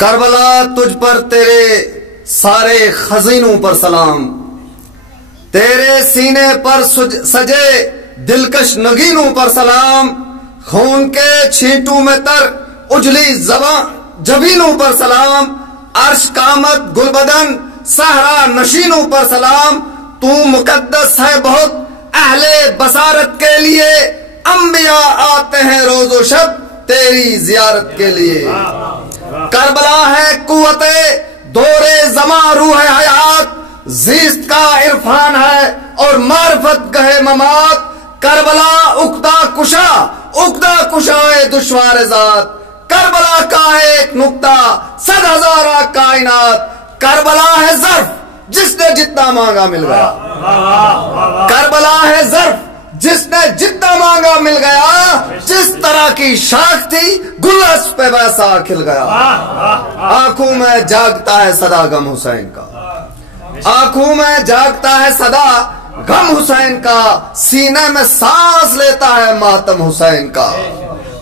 کربلا تجھ پر تیرے سارے خزینوں پر سلام، تیرے سینے پر سجے دلکش نگینوں پر سلام، خون کے چھینٹوں میں تر اجلی زباں جبینوں پر سلام، عرش قامت گلبدن صحرا نشینوں پر سلام، تو مقدس ہے بہت اہل بصارت کے لیے، انبیاء آتے ہیں روز و شب تیری زیارت کے لیے۔ کربلا ہے قوت دور زماں روح حیات، زیست کا عرفان ہے اور معرفت گہے ممات، کربلا عقدہ کشائے دشوار ذات، کربلا کا ایک نقطہ 100,000 کائنات، کربلا ہے ظرف جس نے جتنا مانگا مل گیا، کربلا ہے ظرف جس نے جتنا مانگا مل گیا، جس طرح کی شاخ تھی گل اس پہ ویسا کھل گیا، آنکھوں میں جاگتا ہے صدا غم حسین کا، آنکھوں میں جاگتا ہے صدا غم حسین کا، سینے میں سانس لیتا ہے ماتم حسین کا،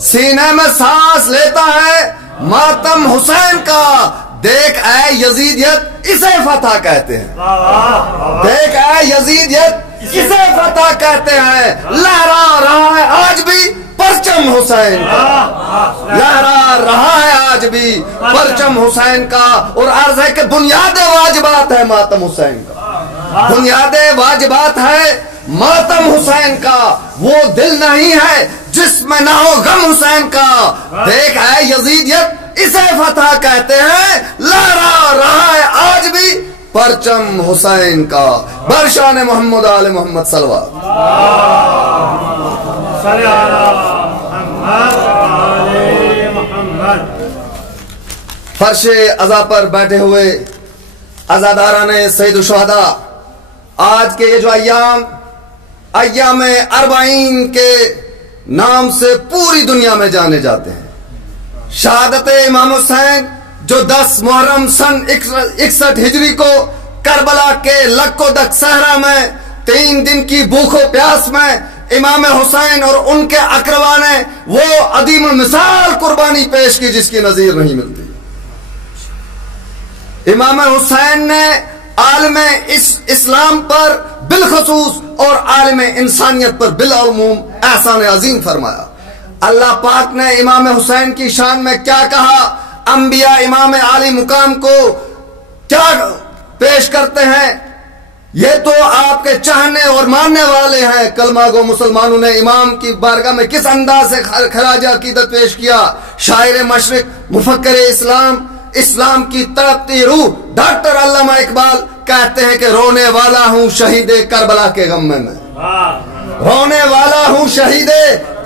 سینے میں سانس لیتا ہے ماتم حسین کا، دیکھ اے یزیدیت اسے فتح کہتے ہیں، دیکھ اے یزیدیت اسے فتح کہتے ہیں، لہرا رہا ہے آج بھی پرچم حسین کا، لہرا رہا ہے آج بھی پرچم حسین کا، اور عرض ہے کہ بنیاد واجبات ہے ماتم حسین کا، بنیاد واجبات ہے ماتم حسین کا، وہ دل نہیں ہے جس میں نہ ہو غم حسین کا، دیکھ اے یزیدیت اسے فتح کہتے ہیں، لہرا رہا ہے آج بھی پرچم حسین کا، برشان محمد آل محمد صلوات۔ فرش عزا پر بیٹھے ہوئے عزاداران سید الشہداء، آج کے یہ جو ایام اربعین کے نام سے پوری دنیا میں جانے جاتے ہیں، شہادت امام حسین جو 10 محرم سن 61 ہجری کو کربلا کے لک و دک صحرا میں 3 دن کی بھوک و پیاس میں امام حسین اور ان کے اقربا نے وہ عظیم المثال قربانی پیش کی جس کی نظیر نہیں ملتی۔ امام حسین نے عالم اسلام پر بالخصوص اور عالم انسانیت پر بالعموم احسان عظیم فرمایا۔ اللہ پاک نے امام حسین کی شان میں کیا کہا، انبیاء امام عالی مقام کو کیا پیش کرتے ہیں، یہ تو آپ کے چاہنے اور ماننے والے ہیں۔ کلمہ گو مسلمانوں نے امام کی بارگاہ میں کس انداز سے خراج عقیدت پیش کیا۔ شاعر مشرق، مفکر اسلام کی تڑپتی روح ڈاکٹر علامہ اقبال کہتے ہیں کہ رونے والا ہوں شہید کربلا کے غم میں، رونے والا ہوں شہید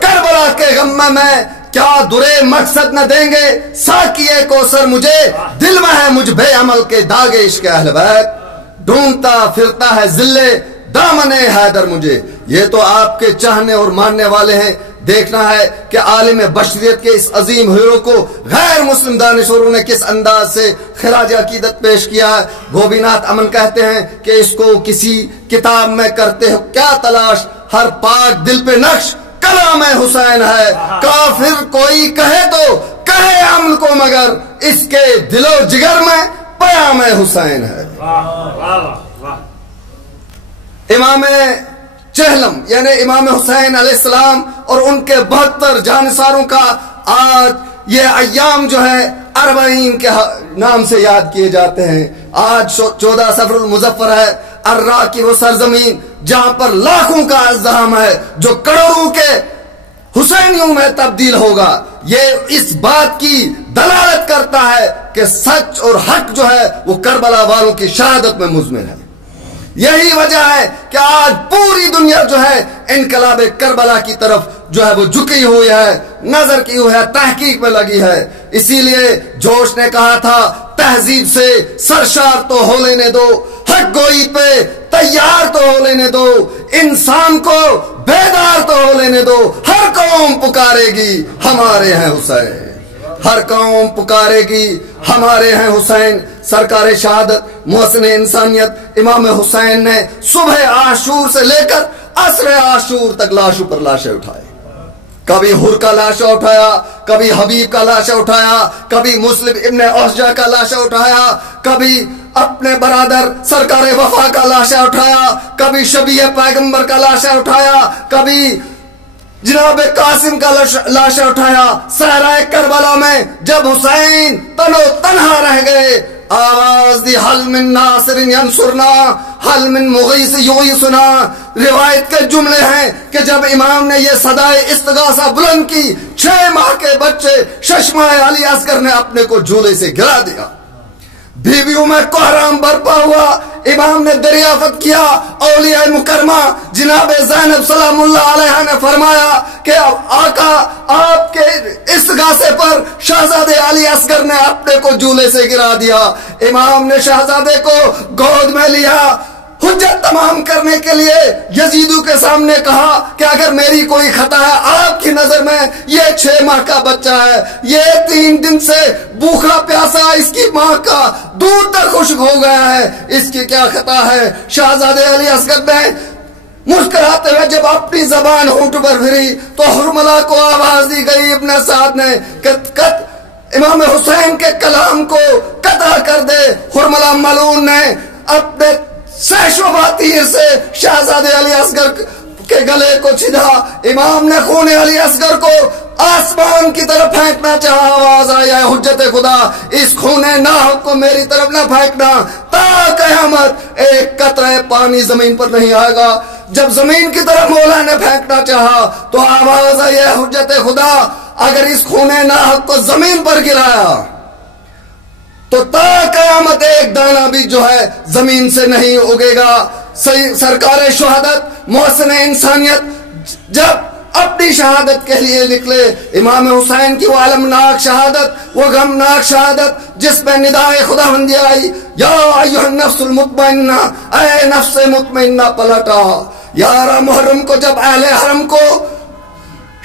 کربلا کے غم میں، کیا درے مقصد نہ دیں گے ساقیے کوثر مجھے، دل میں ہے مجھ بے عمل کے داغ عشق اہل بیت، ڈھونڈتا پھرتا ہے ذل دامن حیدر مجھے۔ یہ تو آپ کے چاہنے اور ماننے والے ہیں۔ دیکھنا ہے کہ عالم بشریت کے اس عظیم ہیرو کو غیر مسلم دانشوروں نے کس انداز سے خراج عقیدت پیش کیا ہے۔ گوبی ناتھ امن کہتے ہیں کہ اس کو کسی کتاب میں کرتے ہو کیا تلاش، ہر پاک دل پہ نقش کلام حسین ہے، کافر کوئی کہے تو کہے امن کو مگر اس کے دل و جگر میں پیام حسین ہے۔ امام چہلم یعنی امام حسین علیہ السلام اور ان کے 72 جانثاروں کا آج یہ ایام جو ہے اربعین کے نام سے یاد کیے جاتے ہیں۔ آج 14 صفر المظفر ہے، ارّا کی وہ سرزمین جہاں پر لاکھوں کا ازدحام ہے جو کروڑوں کے حسینیوں میں تبدیل ہوگا۔ یہ اس بات کی دلالت کرتا ہے کہ سچ اور حق جو ہے وہ کربلا والوں کی شہادت میں مضمر ہے۔ یہی وجہ ہے کہ آج پوری دنیا جو ہے انقلاب کربلا کی طرف جو ہے وہ جھکی ہوئی ہے، نظر کی ہوئی ہے، تحقیق میں لگی ہے۔ اسی لیے جوش نے کہا تھا تہذیب سے سرشار تو ہو لینے دو، حق گوئی پہ تیار تو ہو لینے دو، انسان کو بیدار تو ہو لینے دو، ہر قوم پکارے گی ہمارے ہیں حسین، ہر قوم پکارے گی ہمارے ہیں حسین۔ سرکار شہادت محسن انسانیت امام حسین نے صبح عاشور سے لے کر عصر عاشور تک لاشوں پر لاشیں اٹھائے، کبھی حر کا لاشا اٹھایا، کبھی حبیب کا لاشا اٹھایا، کبھی مسلم ابن اوسجہ کا لاشا اٹھایا، کبھی اپنے برادر سرکار وفا کا لاشا اٹھایا، کبھی شبیہ پیغمبر کا لاشا اٹھایا، کبھی جناب قاسم کا لاشا اٹھایا۔ صحرائے کربلا میں جب حسین تنو تنہا رہ گئے، آواز دی حل من ناصر ینصرنا، حل من مغیث یغیثنا۔ روایت کے جملے ہیں کہ جب امام نے یہ صدائے استغاثہ بلند کی، 6 ماہ کے بچے ششمہ علی اصغر نے اپنے کو جھولے سے گرا دیا، بیویوں میں کوہرام برپا ہوا۔ امام نے دریافت کیا، اولیاء مکرمہ جناب زینب سلام اللہ علیہ نے فرمایا کہ آقا آپ کے استغاثے پر شہزادے علی اصغر نے اپنے کو جھولے سے گرا دیا۔ امام نے شہزادے کو گود میں لیا، حجت تمام کرنے کے لیے یزیدو کے سامنے کہا کہ اگر میری کوئی خطا ہے آپ کی نظر میں، یہ 6 ماہ کا بچہ ہے، یہ 3 دن سے بھوکا پیاسا، اس کی ماں کا دودھ تک خشک ہو گیا ہے، اس کی کیا خطا ہے؟ شہزادے علی اصغر نے مسکراتے ہوئے جب اپنی زبان ہونٹ پر پھری تو حرملہ کو آواز دی گئی، ابن سعد نے کہ امام حسین کے کلام کو قطع کر دے۔ حرملہ ملعون نے اپنے سہشوبہ تیر سے شہزادے علی اصغر کے گلے کو چھیدا۔ امام نے خون علی اصغر کو آسمان کی طرف پھینکنا چاہا، آواز آئی ہے حجت خدا اس خون ناحق کو میری طرف نہ پھینکنا، تا قیامت ایک قطرہ پانی زمین پر نہیں آئے گا۔ جب زمین کی طرف مولا نے پھینکنا چاہا تو آواز آئی ہے حجت خدا اگر اس خون ناحق کو زمین پر گرایا تو تا قیامت ایک دانہ بھی جو ہے زمین سے نہیں اگے گا۔ سرکار شہادت محسن انسانیت جب اپنی شہادت کے لیے نکلے، امام حسین کی وہ علمناک شہادت، وہ غمناک شہادت جس میں ندائے خداوندی آئی، یا ایھا النفس المطمئنہ، اے نفس مطمئنہ پلٹا۔ یارہ محرم کو جب اہل حرم کو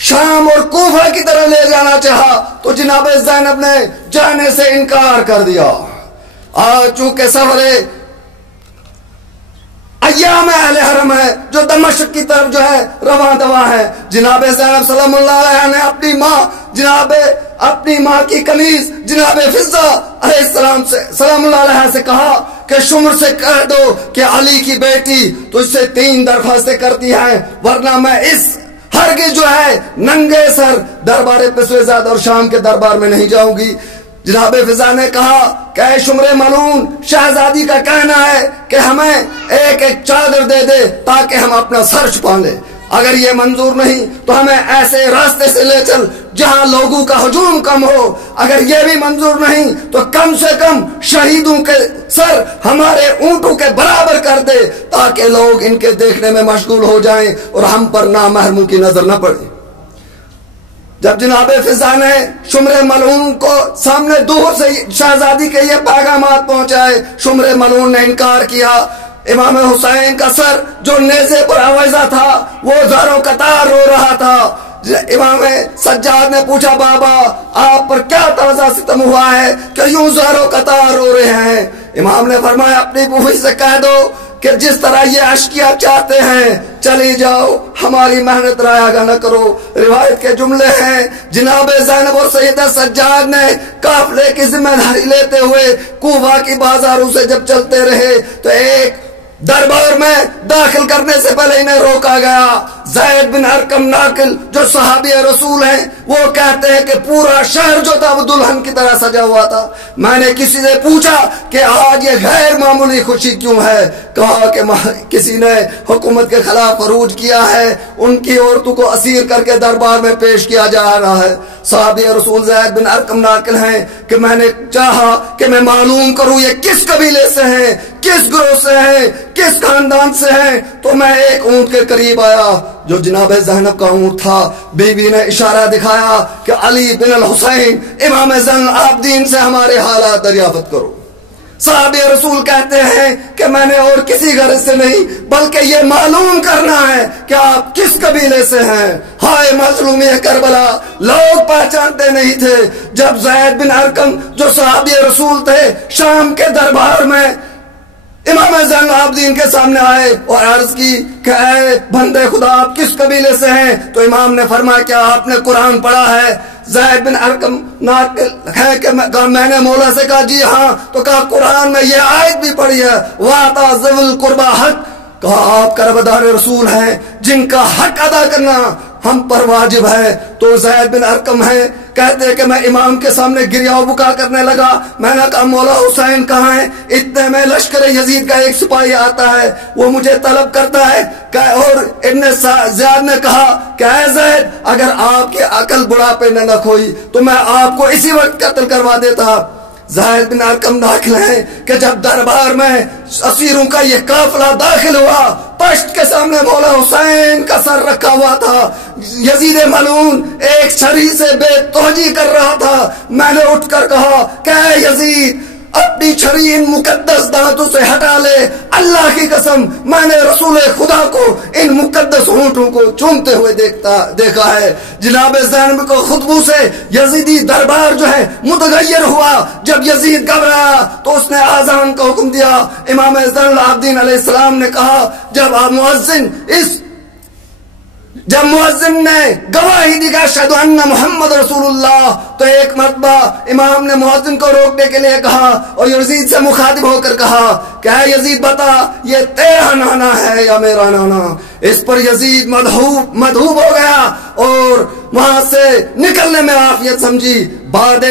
شام اور کوفہ کی طرح لے جانا چاہا تو جناب زینب نے جانے سے انکار کر دیا۔ آج چونکہ سفر ایام اہل حرم ہے جو دمشق کی طرف جو ہے رواں دواں ہے، جناب زینب سلام اللہ علیہ نے اپنی ماں کی قمیض جناب فضہ علیہ السلام سے سلام اللہ علیہ سے کہا کہ شمر سے کہہ دو کہ علی کی بیٹی تجھ سے 3 درخواستیں کرتی ہیں، ورنہ میں اس ہرگز جو ہے ننگے سر دربار پسوے زاد اور شام کے دربار میں نہیں جاؤں گی۔ جناب فضا نے کہا کہ اے شمر ملعون، شہزادی کا کہنا ہے کہ ہمیں ایک چادر دے دے تاکہ ہم اپنا سر چھپا لیں، اگر یہ منظور نہیں تو ہمیں ایسے راستے سے لے چل جہاں لوگوں کا ہجوم کم ہو، اگر یہ بھی منظور نہیں تو کم سے کم شہیدوں کے سر ہمارے اونٹوں کے برابر کر دے تاکہ لوگ ان کے دیکھنے میں مشغول ہو جائیں اور ہم پر نامحرموں کی نظر نہ پڑے۔ جب جناب فضا نے شمر ملعون کو سامنے دور سے شہزادی کے یہ پیغامات پہنچائے، شمر ملعون نے انکار کیا۔ امام حسین کا سر جو نیزے پر آویزہ تھا وہ زاروں قطار رو رہا تھا۔ امام سجاد نے پوچھا بابا آپ پر کیا تازہ ستم ہوا ہے کہ یوں زاروں قطار رو رہے ہیں؟ امام نے فرمایا اپنی پھوپھی سے کہہ دو کہ جس طرح یہ اشکیا چاہتے ہیں چلی جاؤ، ہماری محنت رائے گا نہ کرو۔ روایت کے جملے ہیں جناب زینب اور سیدہ سجاد نے قافلے کی ذمہ داری لیتے ہوئے کوفہ کی بازاروں سے جب چلتے رہے تو ایک دربار میں داخل کرنے سے پہلے انہیں روکا گیا۔ زید بن ارقم ناقل جو صحابی رسول ہیں وہ کہتے ہیں کہ پورا شہر جو تھا وہ دلہن کی طرح سجا ہوا تھا۔ میں نے کسی سے پوچھا کہ آج یہ غیر معمولی خوشی کیوں ہے؟ کہا کہ کسی نے حکومت کے خلاف عروج کیا ہے، ان کی عورتوں کو اسیر کر کے دربار میں پیش کیا جا رہا ہے۔ صحابی رسول زید بن ارقم ناقل ہیں کہ میں نے چاہا کہ میں معلوم کروں یہ کس قبیلے سے ہیں، کس گروہ سے ہیں، کس خاندان سے ہیں، تو میں ایک اونٹ کے قریب آیا جو جناب زینب کا اونٹ تھا۔ بی بی نے اشارہ دکھایا کہ علی بن الحسین امام زین العابدین سے ہمارے حالات دریافت کرو۔ صحابی رسول کہتے ہیں کہ میں نے اور کسی غرض سے نہیں بلکہ یہ معلوم کرنا ہے کہ آپ کس قبیلے سے ہیں۔ ہائے مظلومی کربلا، لوگ پہچانتے نہیں تھے۔ جب زید بن ارقم جو صحابی رسول تھے شام کے دربار میں امام زین العابدین کے سامنے آئے اور عرض کی کہ اے بندے خدا آپ کس قبیلے سے ہیں؟ تو امام نے فرمایا کیا آپ نے قرآن پڑھا ہے؟ زید بن ارقم ناقل ہے کہ میں نے مولا سے کہا جی ہاں، تو کہا قرآن میں یہ آیت بھی پڑھی ہے وَآتَا ذِوِی الْقُرْبَىٰ حق، کہا آپ قربدار رسول ہیں جن کا حق ادا کرنا ہم پر واجب ہے۔ تو زید بن ارقم ہے کہتے کہ میں امام کے سامنے گریا و بکا کرنے لگا، میں نے کہا مولا حسین کہاں ہیں؟ اتنے میں لشکر یزید کا ایک سپاہی آتا ہے، وہ مجھے طلب کرتا ہے اور ابن زیاد نے کہا کہ اے زید اگر آپ کی عقل بڑھاپے نے نہ کھوئی تو میں آپ کو اسی وقت قتل کروا دیتا۔ زید بن ارقم داخل ہیں کہ جب دربار میں اسیروں کا یہ قافلہ داخل ہوا، پشت کے سامنے مولا حسین کا سر رکھا ہوا تھا، یزید ملعون ایک چھری سے بے توجہی کر رہا تھا۔ میں نے اٹھ کر کہا کہ اے یزید اپنی چھری ان مقدس دانتوں سے ہٹا لے، اللہ کی قسم میں نے رسول خدا کو ان مقدس ہونٹوں کو چومتے ہوئے دیکھا ہے۔ جناب زینب کو خطبوں سے یزیدی دربار جو ہے متغیر ہوا۔ جب یزید گھبرایا تو اس نے آذان کا حکم دیا۔ امام زین العابدین علیہ السلام نے کہا جب مؤذن نے گواہی دی کہ اشہد ان محمد رسول اللہ، تو ایک مرتبہ امام نے مؤذن کو روکنے کے لیے کہا اور یزید سے مخاطب ہو کر کہا کہ اے یزید بتا یہ تیرا نانا ہے یا میرا نانا؟ اس پر یزید مدھوب ہو گیا اور وہاں سے نکلنے میں عافیت سمجھی۔ بعد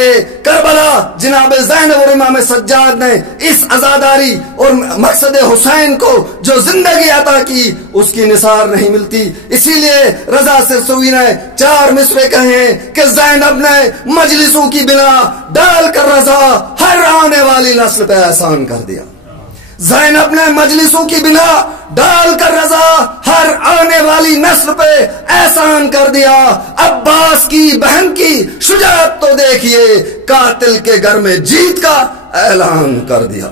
کربلا جناب زینب اور امام سجاد نے اس عزاداری اور مقصد حسین کو جو زندگی عطا کی اس کی نثار نہیں ملتی۔ اسی لیے رضا سرسوی نے 4 مصرے کہے کہ زینب نے مجلسوں کی بنا ڈال کر رضا ہر آنے والی نسل پہ احسان کر دیا۔ زینب نے مجلسوں کی بنا ڈال کر رضا ہر آنے والی نسل پہ احسان کر دیا۔ عباس کی بہن کی شجاعت تو دیکھیے، قاتل کے گھر میں جیت کا اعلان کر دیا۔